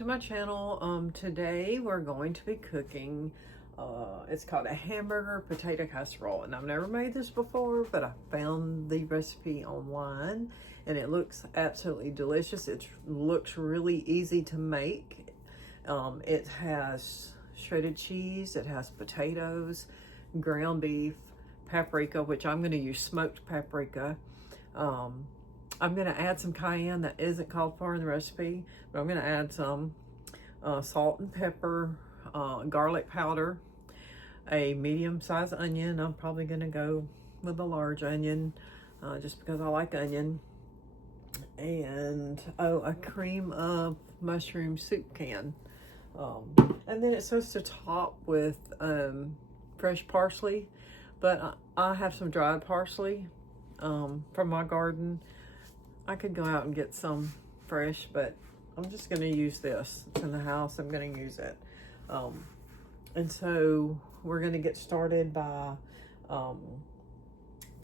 to my channel. Today we're going to be cooking, it's called a hamburger potato casserole, and I've never made this before, but I found the recipe online and it looks absolutely delicious. It looks really easy to make. It has shredded cheese, it has potatoes, ground beef, paprika, which I'm going to use smoked paprika. I'm going to add some cayenne that isn't called for in the recipe, but I'm going to add some salt and pepper, garlic powder, a medium-sized onion. I'm probably going to go with a large onion just because I like onion, and a cream of mushroom soup can. And then it's supposed to top with fresh parsley, but I have some dried parsley from my garden. I could go out and get some fresh, but I'm just going to use this. It's in the house. I'm going to use it. And so we're going to get started by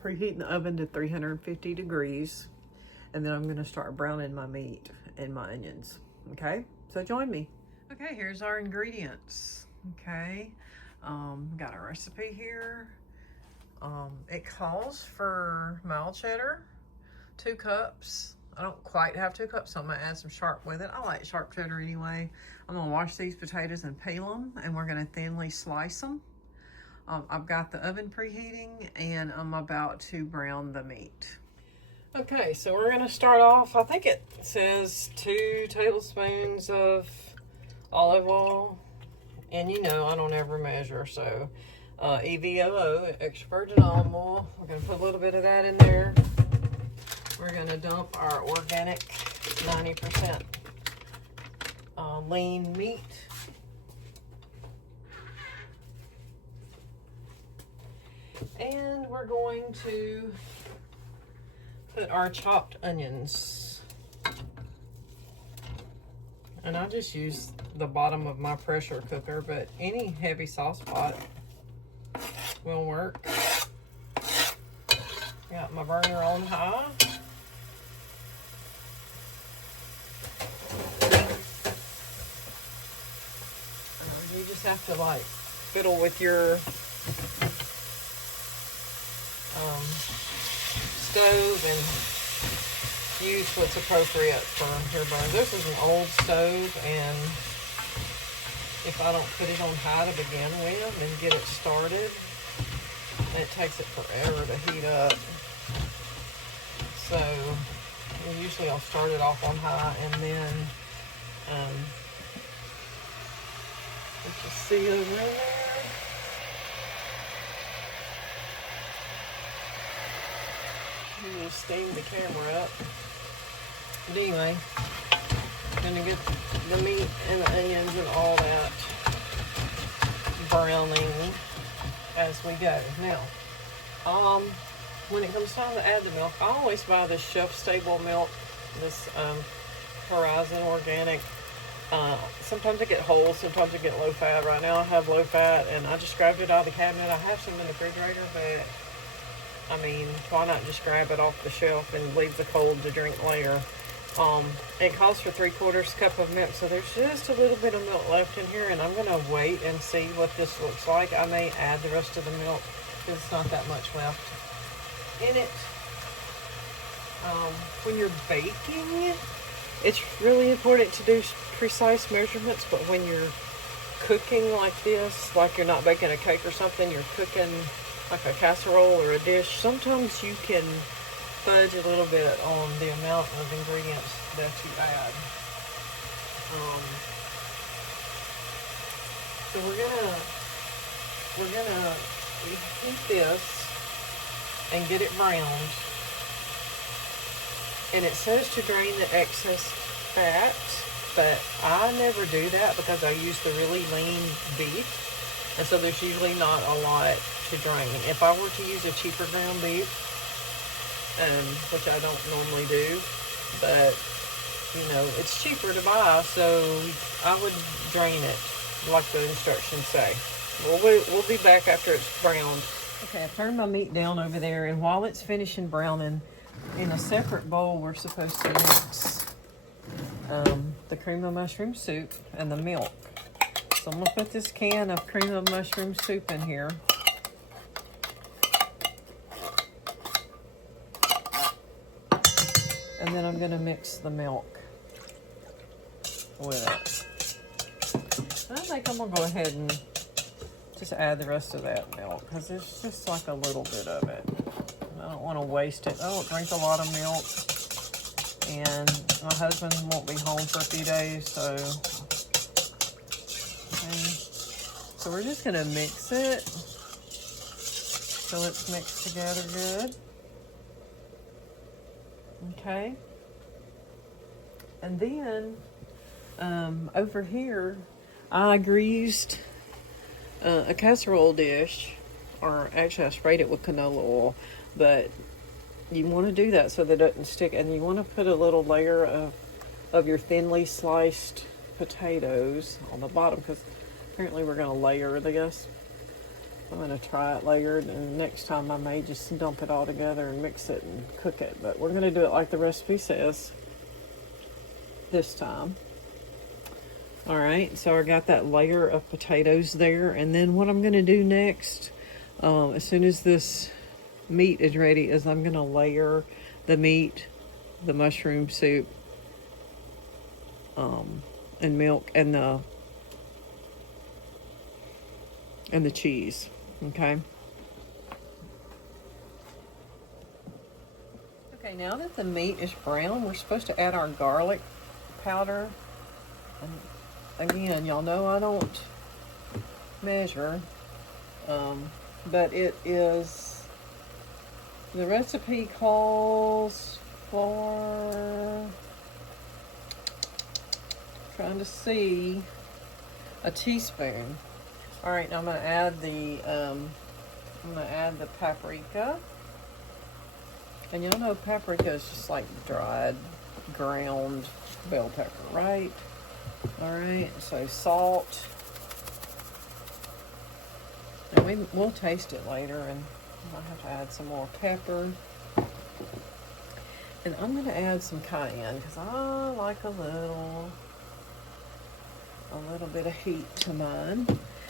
preheating the oven to 350 degrees. And then I'm going to start browning my meat and my onions. Okay, so join me. Okay, here's our ingredients. Okay, got a recipe here. It calls for mild cheddar, 2 cups. I don't quite have 2 cups, so I'm gonna add some sharp with it. I like sharp cheddar anyway. I'm gonna wash these potatoes and peel them, and we're gonna thinly slice them. I've got the oven preheating, and I'm about to brown the meat. Okay, so we're gonna start off, I think it says 2 tablespoons of olive oil, and you know I don't ever measure, so EVOO, extra virgin olive oil. We're gonna put a little bit of that in there. We're gonna dump our organic 90% lean meat. And we're going to put our chopped onions. And I just use the bottom of my pressure cooker, but any heavy sauce pot will work. Got my burner on high. You just have to like fiddle with your stove and use what's appropriate for your burn. This is an old stove, and if I don't put it on high to begin with and get it started, it takes it forever to heat up. So usually I'll start it off on high, and then you can see over in there. I'm gonna steam the camera up. But anyway, I'm gonna get the meat and the onions and all that browning as we go. Now, when it comes time to add the milk, I always buy this shelf-stable milk, this Horizon Organic. Sometimes I get whole, sometimes I get low fat. Right now I have low fat, and I just grabbed it out of the cabinet. I have some in the refrigerator, but I mean, why not just grab it off the shelf and leave the cold to drink later? It calls for 3/4 cup of milk, so there's just a little bit of milk left in here, and I'm gonna wait and see what this looks like. I may add the rest of the milk because it's not that much left in it. When you're baking, it's really important to do precise measurements, but when you're cooking like this, like you're not baking a cake or something, you're cooking like a casserole or a dish, sometimes you can fudge a little bit on the amount of ingredients that you add. So we're gonna heat this and get it browned. And it says to drain the excess fat, but I never do that because I use the really lean beef, and so there's usually not a lot to drain. If I were to use a cheaper ground beef, which I don't normally do, but you know, it's cheaper to buy, so I would drain it like the instructions say. We'll be back after it's browned. Okay, I've turned my meat down over there, and while it's finishing browning, in a separate bowl we're supposed to mix the cream of mushroom soup and the milk. So I'm gonna put this can of cream of mushroom soup in here. And then I'm gonna mix the milk with it. I think I'm gonna go ahead and just add the rest of that milk because it's just like a little bit of it. I don't want to waste it. I don't drink a lot of milk, and my husband won't be home for a few days, so okay. So we're just gonna mix it so it's mixed together good. Okay. And then over here, I greased a casserole dish, or actually I sprayed it with canola oil, but you want to do that so that it doesn't stick, and you want to put a little layer of your thinly sliced potatoes on the bottom, because apparently we're going to layer this. I'm going to try it layered, and next time I may just dump it all together and mix it and cook it, but we're going to do it like the recipe says this time. All right, so I got that layer of potatoes there, and then what I'm going to do next, as soon as this meat is ready, is I'm going to layer the meat, the mushroom soup, and milk, and the cheese. Okay. Okay, now that the meat is brown, we're supposed to add our garlic powder. And again, y'all know I don't measure, but it is, the recipe calls for, trying to see, a teaspoon. All right, now I'm gonna add the paprika, and y'all know paprika is just like dried, ground bell pepper, right? All right, so salt, and we'll taste it later, and I have to add some more pepper, and I'm gonna add some cayenne because I like a little bit of heat to mine.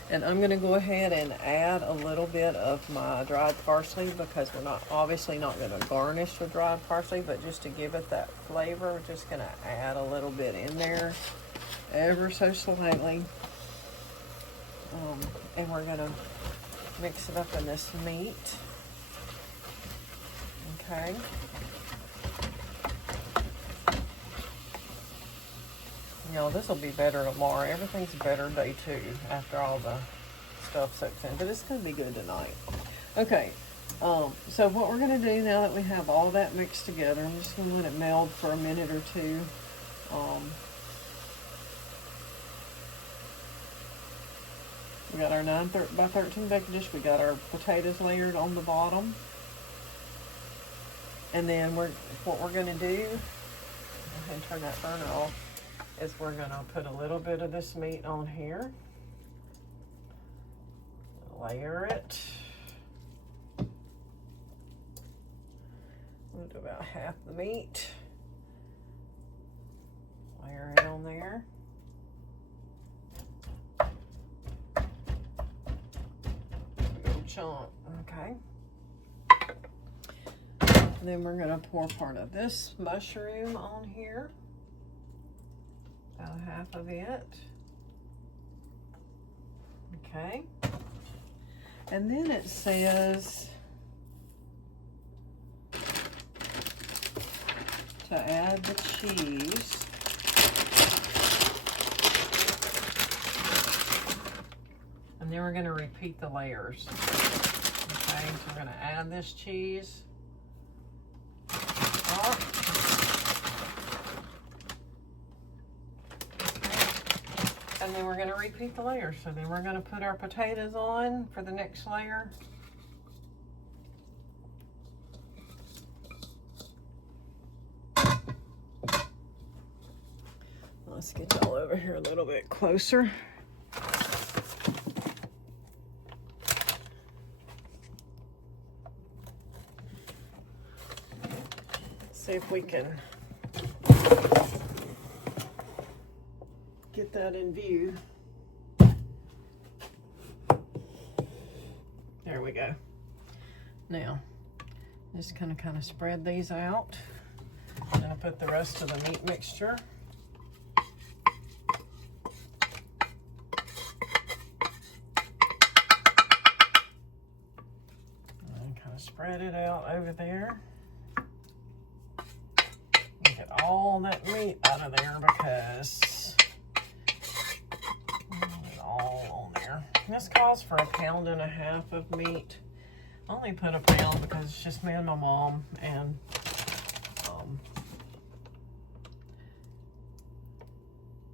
And I'm going to go ahead and add a little bit of my dried parsley, because we're obviously not going to garnish with dried parsley, but just to give it that flavor, we're just going to add a little bit in there, ever so slightly. And we're going to mix it up in this meat. Okay. You know, this will be better tomorrow. Everything's better day 2 after all the stuff soaks in. But it's going to be good tonight. Okay, so what we're going to do now that we have all that mixed together, I'm just going to let it meld for a minute or two. We got our 9 by 13 baking dish. We got our potatoes layered on the bottom. And then what we're going to do, go ahead and turn that burner off, is we're going to put a little bit of this meat on here, layer it. We'll do about half the meat, layer it on there. Big old chunk, okay. And then we're going to pour part of this mushroom on here. About half of it. Okay. And then it says to add the cheese. And then we're going to repeat the layers. Okay, so we're going to add this cheese. And then we're going to repeat the layers. So then we're going to put our potatoes on for the next layer. Let's get y'all over here a little bit closer. See if we can that in view. There we go. Now, just kind of spread these out. And I'll put the rest of the meat mixture. And kind of spread it out over there. Get all that meat out of there because it's all on there. This calls for 1.5 pounds of meat. I only put 1 pound because it's just me and my mom, and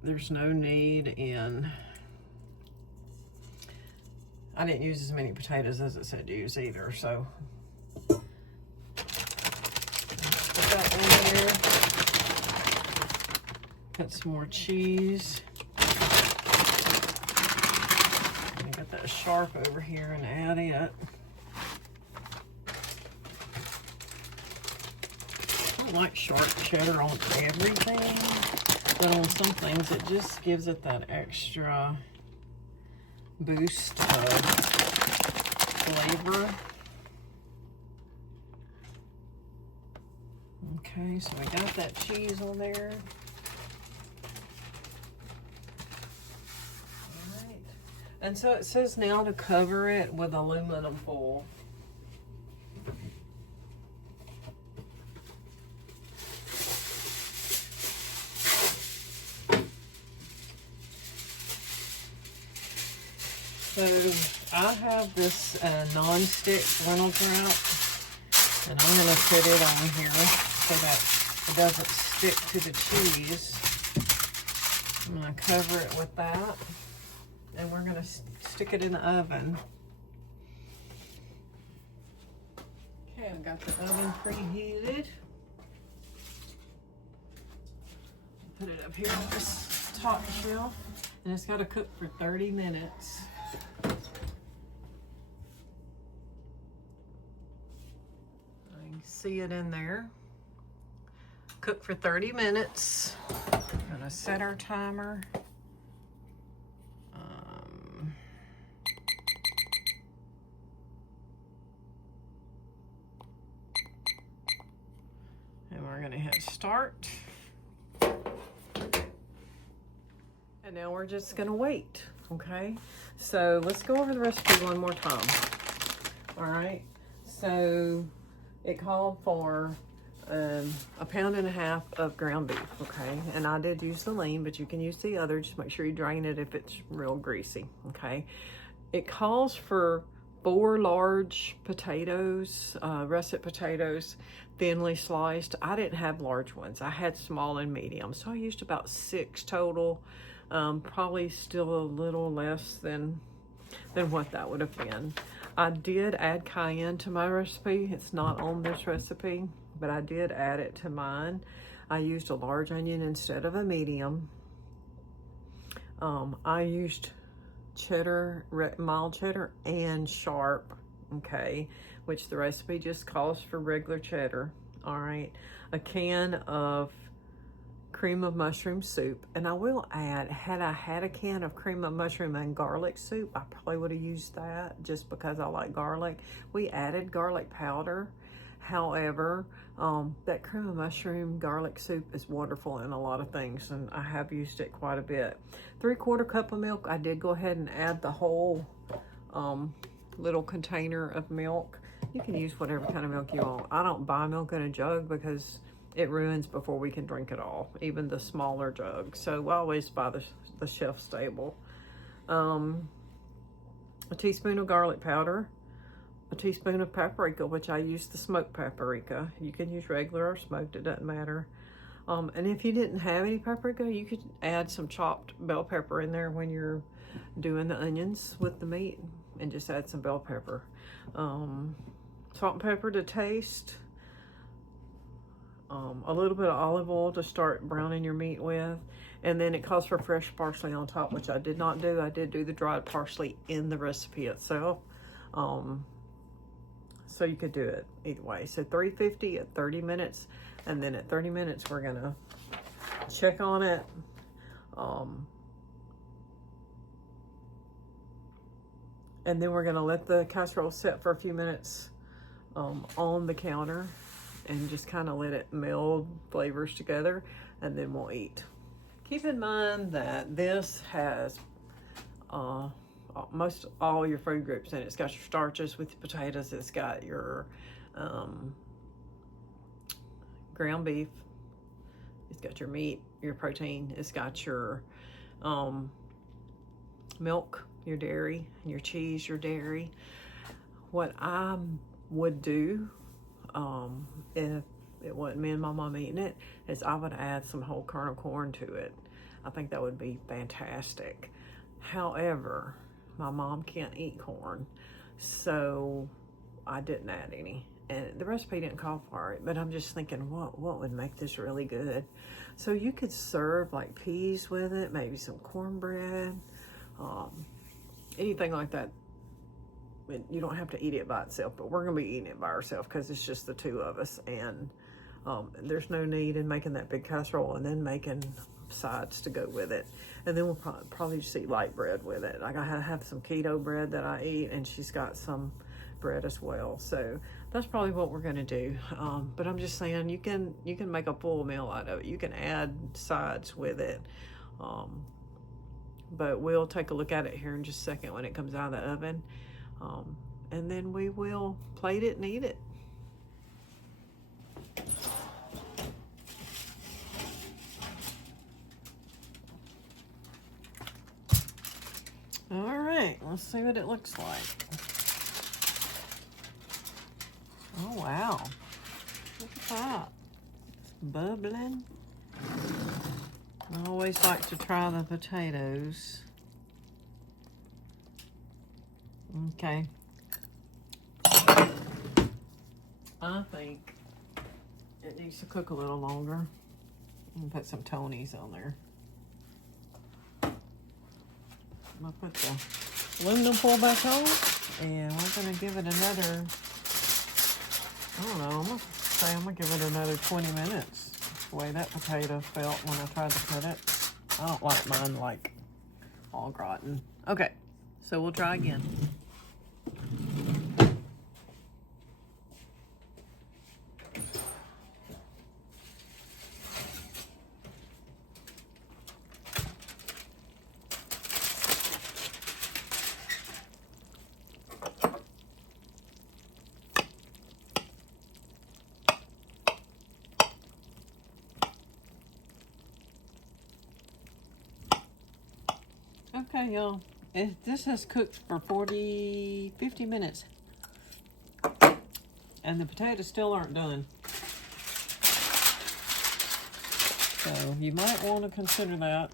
there's no need in, I didn't use as many potatoes as it said to use either, so put that in there. Put some more cheese. Get that sharp over here and add it. I don't like sharp cheddar on everything, but on some things it just gives it that extra boost of flavor. Okay, so we got that cheese on there. And so it says now to cover it with aluminum foil. So I have this non-stick Reynolds wrap, and I'm going to put it on here so that it doesn't stick to the cheese. I'm going to cover it with that. And we're going to stick it in the oven. Okay, I've got the oven preheated. Put it up here on this top shelf. And it's got to cook for 30 minutes. You can see it in there. Cook for 30 minutes. I'm going to set our timer. We're going to hit start. And now we're just going to wait, okay? So let's go over the recipe one more time. All right. So it called for 1.5 pounds of ground beef, okay? And I did use the lean, but you can use the other. Just make sure you drain it if it's real greasy, okay? It calls for 4 large potatoes, russet potatoes, thinly sliced. I didn't have large ones. I had small and medium. So I used about 6 total. Probably still a little less than what that would have been. I did add cayenne to my recipe. It's not on this recipe, but I did add it to mine. I used a large onion instead of a medium. I used cheddar, mild cheddar, and sharp, okay, which the recipe just calls for regular cheddar. All right, a can of cream of mushroom soup, and I will add, had I had a can of cream of mushroom and garlic soup, I probably would have used that just because I like garlic. We added garlic powder. However, that cream of mushroom garlic soup is wonderful in a lot of things, and I have used it quite a bit. 3/4 cup of milk. I did go ahead and add the whole little container of milk. You can use whatever kind of milk you want. I don't buy milk in a jug because it ruins before we can drink it all, even the smaller jug. So I always buy the shelf stable. A teaspoon of garlic powder. A teaspoon of paprika, which I use the smoked paprika. You can use regular or smoked, it doesn't matter. And if you didn't have any paprika, you could add some chopped bell pepper in there when you're doing the onions with the meat, and just add some bell pepper. Salt and pepper to taste. A little bit of olive oil to start browning your meat with. And then it calls for fresh parsley on top, which I did not do. I did do the dried parsley in the recipe itself. So you could do it either way. So 350 at 30 minutes. And then at 30 minutes, we're gonna check on it. And then we're gonna let the casserole sit for a few minutes on the counter and just kind of let it meld flavors together, and then we'll eat. Keep in mind that this has most all your food groups in it. It's got your starches with the potatoes. It's got your ground beef. It's got your meat, your protein. It's got your milk, your dairy, and your cheese, your dairy. What I would do, if it wasn't me and my mom eating it, is I would add some whole kernel corn to it. I think that would be fantastic. However, my mom can't eat corn, so I didn't add any. And the recipe didn't call for it, but I'm just thinking, what would make this really good? So you could serve like peas with it, maybe some cornbread, anything like that. You don't have to eat it by itself, but we're gonna be eating it by ourselves because it's just the two of us, and there's no need in making that big casserole and then making sides to go with it. And then we'll probably just eat light bread with it. Like I have some keto bread that I eat, and she's got some bread as well. So that's probably what we're gonna do. But I'm just saying, you can make a full meal out of it. You can add sides with it. But we'll take a look at it here in just a second when it comes out of the oven. And then we will plate it and eat it. All right, let's see what it looks like. Oh, wow. Look at that. It's bubbling. I always like to try the potatoes. Okay. I think it needs to cook a little longer. I'm gonna put some Tonys on there. I'm gonna put the aluminum foil back on, and we're gonna give it another, I don't know, I'm gonna give it another 20 minutes. That's the way that potato felt when I tried to cut it. I don't like mine like all gratin. Okay, so we'll try again. Okay, y'all, this has cooked for 50 minutes. And the potatoes still aren't done. So you might want to consider that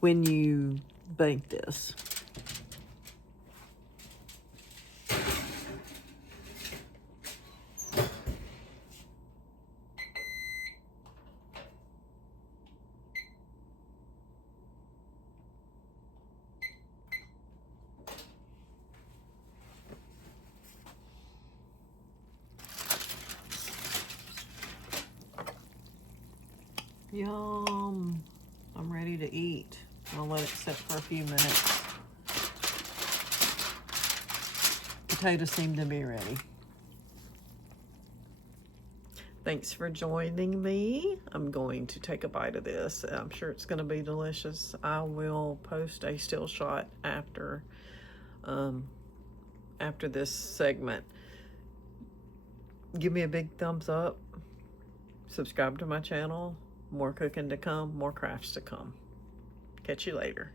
when you bake this. Yum. I'm ready to eat. I'll let it sit for a few minutes. Potatoes seem to be ready. Thanks for joining me. I'm going to take a bite of this. I'm sure it's going to be delicious. I will post a still shot after this segment. Give me a big thumbs up. Subscribe to my channel. More cooking to come, more crafts to come. Catch you later.